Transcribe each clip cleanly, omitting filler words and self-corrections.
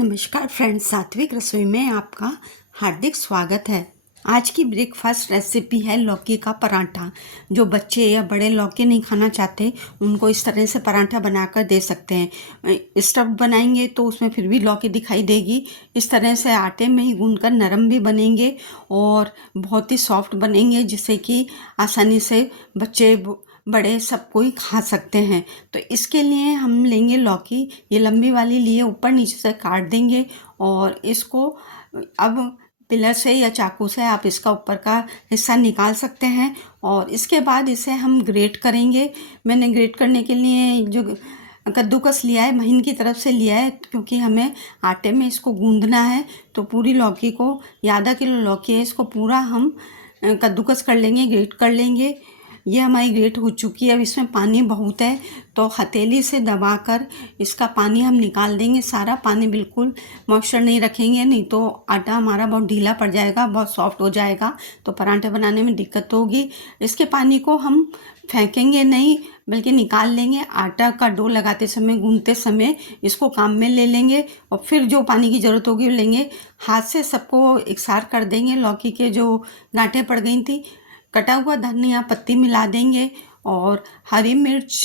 नमस्कार फ्रेंड्स, सात्विक रसोई में आपका हार्दिक स्वागत है। आज की ब्रेकफास्ट रेसिपी है लौकी का पराठा। जो बच्चे या बड़े लौकी नहीं खाना चाहते उनको इस तरह से पराठा बनाकर दे सकते हैं। स्टफ्ड बनाएंगे तो उसमें फिर भी लौकी दिखाई देगी। इस तरह से आटे में ही गूंथकर नरम भी बनेंगे और बहुत ही सॉफ्ट बनेंगे, जिससे कि आसानी से बच्चे बड़े सब कोई खा सकते हैं। तो इसके लिए हम लेंगे लौकी, ये लंबी वाली लिए ऊपर नीचे से काट देंगे और इसको अब पिलर से या चाकू से आप इसका ऊपर का हिस्सा निकाल सकते हैं और इसके बाद इसे हम ग्रेट करेंगे। मैंने ग्रेट करने के लिए जो कद्दूकस लिया है महीन की तरफ से लिया है, क्योंकि हमें आटे में इसको गूंदना है। तो पूरी लौकी को, या आधा किलो लौकी है, इसको पूरा हम कद्दूकस कर लेंगे, ग्रेट कर लेंगे। ये हमारी ग्रेट हो चुकी है। अब इसमें पानी बहुत है तो हथेली से दबाकर इसका पानी हम निकाल देंगे। सारा पानी बिल्कुल मॉइस्चर नहीं रखेंगे, नहीं तो आटा हमारा बहुत ढीला पड़ जाएगा, बहुत सॉफ्ट हो जाएगा, तो पराठे बनाने में दिक्कत होगी। इसके पानी को हम फेंकेंगे नहीं, बल्कि निकाल लेंगे। आटा का डो लगाते समय, गूंथते समय इसको काम में ले लेंगे और फिर जो पानी की ज़रूरत होगी वो लेंगे। हाथ से सबको एकसार कर देंगे। लौकी के जो गांठें पड़ गई थी, कटा हुआ धनिया पत्ती मिला देंगे और हरी मिर्च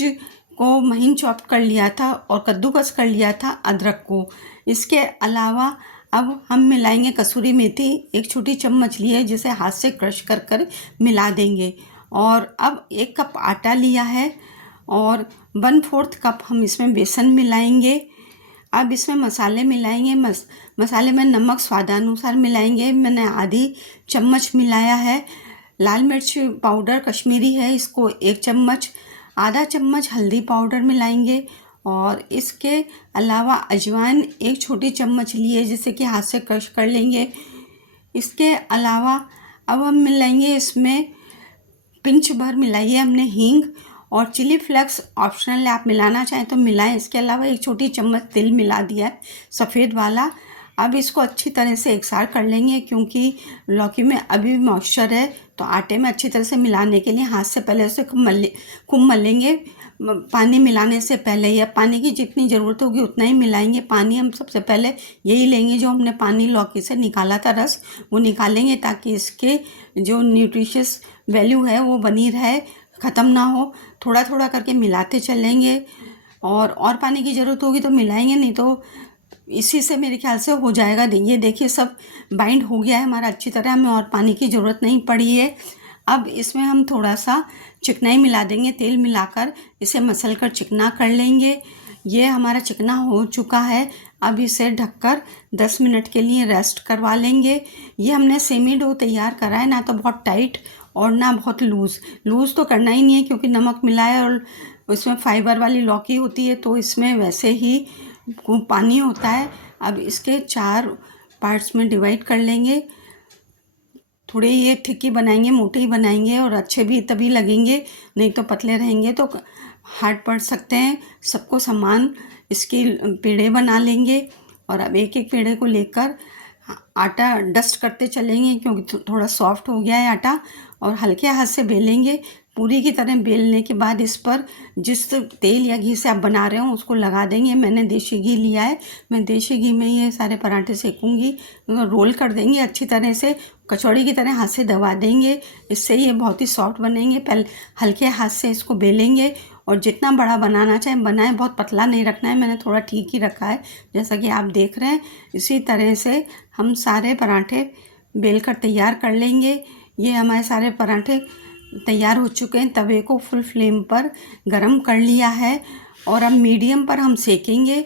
को महीन चॉप कर लिया था और कद्दूकस कर लिया था अदरक को। इसके अलावा अब हम मिलाएंगे कसूरी मेथी, एक छोटी चम्मच ली है, जिसे हाथ से क्रश कर कर मिला देंगे। और अब 1 कप आटा लिया है और 1/4 कप हम इसमें बेसन मिलाएंगे। अब इसमें मसाले मिलाएंगे। मसाले में नमक स्वादानुसार मिलाएंगे। मैंने आधी चम्मच मिलाया है। लाल मिर्च पाउडर कश्मीरी है, इसको 1 चम्मच। आधा चम्मच हल्दी पाउडर मिलाएंगे और इसके अलावा अजवाइन 1 छोटी चम्मच लिए, जिसे कि हाथ से क्रश कर लेंगे। इसके अलावा अब हम मिलाएंगे, इसमें पिंच भर मिलाइए हमने हींग, और चिली फ्लेक्स ऑप्शनल है, आप मिलाना चाहें तो मिलाएं। इसके अलावा 1 छोटी चम्मच तिल मिला दिया है, सफ़ेद वाला। अब इसको अच्छी तरह से एकसार कर लेंगे, क्योंकि लौकी में अभी भी मॉइस्चर है, तो आटे में अच्छी तरह से मिलाने के लिए हाथ से पहले उसे खूब मलेंगे। पानी मिलाने से पहले, या पानी की जितनी ज़रूरत होगी उतना ही मिलाएंगे। पानी हम सबसे पहले यही लेंगे, जो हमने पानी लौकी से निकाला था रस, वो निकालेंगे, ताकि इसके जो न्यूट्रिशियस वैल्यू है वो बनी रहे, ख़त्म ना हो। थोड़ा थोड़ा करके मिलाते चलेंगे और पानी की ज़रूरत होगी तो मिलाएंगे, नहीं तो इसी से मेरे ख्याल से हो जाएगा। ये देखिए सब बाइंड हो गया है हमारा अच्छी तरह, हमें और पानी की ज़रूरत नहीं पड़ी है। अब इसमें हम थोड़ा सा चिकनाई मिला देंगे, तेल मिलाकर इसे मसल कर चिकना कर लेंगे। ये हमारा चिकना हो चुका है। अब इसे ढककर 10 मिनट के लिए रेस्ट करवा लेंगे। ये हमने सेमी डो तैयार करा है, ना तो बहुत टाइट और ना बहुत लूज़ तो करना ही नहीं है, क्योंकि नमक मिला है और उसमें फाइबर वाली लौकी होती है, तो इसमें वैसे ही खूब पानी होता है। अब इसके 4 पार्ट्स में डिवाइड कर लेंगे। थोड़े ये थिकी बनाएंगे, मोटे ही बनाएंगे, और अच्छे भी तभी लगेंगे, नहीं तो पतले रहेंगे तो हार्ड पड़ सकते हैं। सबको समान इसके पेड़े बना लेंगे और अब एक एक पेड़े को लेकर आटा डस्ट करते चलेंगे, क्योंकि थोड़ा सॉफ्ट हो गया है आटा, और हल्के हाथ से बेलेंगे। पूरी की तरह बेलने के बाद इस पर जिस तेल या घी से आप बना रहे हो उसको लगा देंगे। मैंने देसी घी लिया है, मैं देसी घी में ये सारे पराठे सेकूंगी। रोल कर देंगे अच्छी तरह से, कचौड़ी की तरह हाथ से दबा देंगे, इससे ये बहुत ही सॉफ्ट बनेंगे। पहले हल्के हाथ से इसको बेलेंगे और जितना बड़ा बनाना चाहें बनाएं, बहुत पतला नहीं रखना है, मैंने थोड़ा ठीक ही रखा है, जैसा कि आप देख रहे हैं। इसी तरह से हम सारे पराठे बेल कर तैयार कर लेंगे। ये हमारे सारे पराठे तैयार हो चुके हैं। तवे को फुल फ्लेम पर गरम कर लिया है और अब मीडियम पर हम सेकेंगे।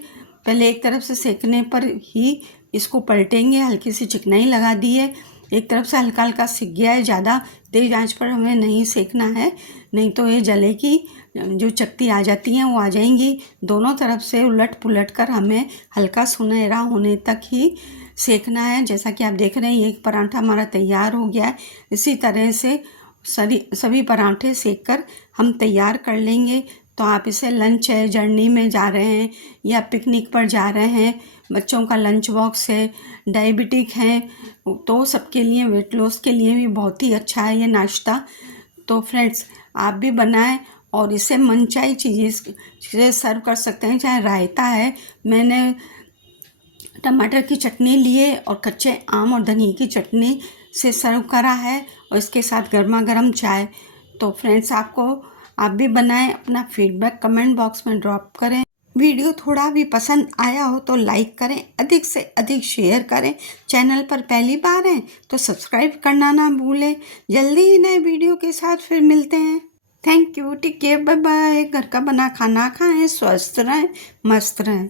पहले एक तरफ से सेकने पर ही इसको पलटेंगे, हल्की सी चिकनाई लगा दी है। एक तरफ से हल्का हल्का सिक गया है, ज़्यादा तेज़ आंच पर हमें नहीं सेकना है, नहीं तो ये जलेगी, जो चकती आ जाती हैं वो आ जाएंगी। दोनों तरफ से उलट पुलट कर हमें हल्का सुनहरा होने तक ही सेकना है। जैसा कि आप देख रहे हैं, एक पराठा हमारा तैयार हो गया है। इसी तरह से सभी पराठे सेक कर हम तैयार कर लेंगे। तो आप इसे लंच है, जर्नी में जा रहे हैं या पिकनिक पर जा रहे हैं, बच्चों का लंच बॉक्स है, डायबिटिक हैं, तो सबके लिए, वेट लॉस के लिए भी बहुत ही अच्छा है ये नाश्ता। तो फ्रेंड्स, आप भी बनाएं और इसे मनचाही चीज़ें से सर्व कर सकते हैं। चाहे रायता है, मैंने टमाटर की चटनी लिए और कच्चे आम और धनिया की चटनी से सर्व करा है और इसके साथ गर्मा गर्म चाय। तो फ्रेंड्स, आप भी बनाएं, अपना फीडबैक कमेंट बॉक्स में ड्रॉप करें। वीडियो थोड़ा भी पसंद आया हो तो लाइक करें, अधिक से अधिक शेयर करें। चैनल पर पहली बार हैं तो सब्सक्राइब करना ना भूलें। जल्दी ही नए वीडियो के साथ फिर मिलते हैं। Thank you, take care, bye bye. घर का बना खाना खाएं, स्वस्थ रहें, मस्त रहें।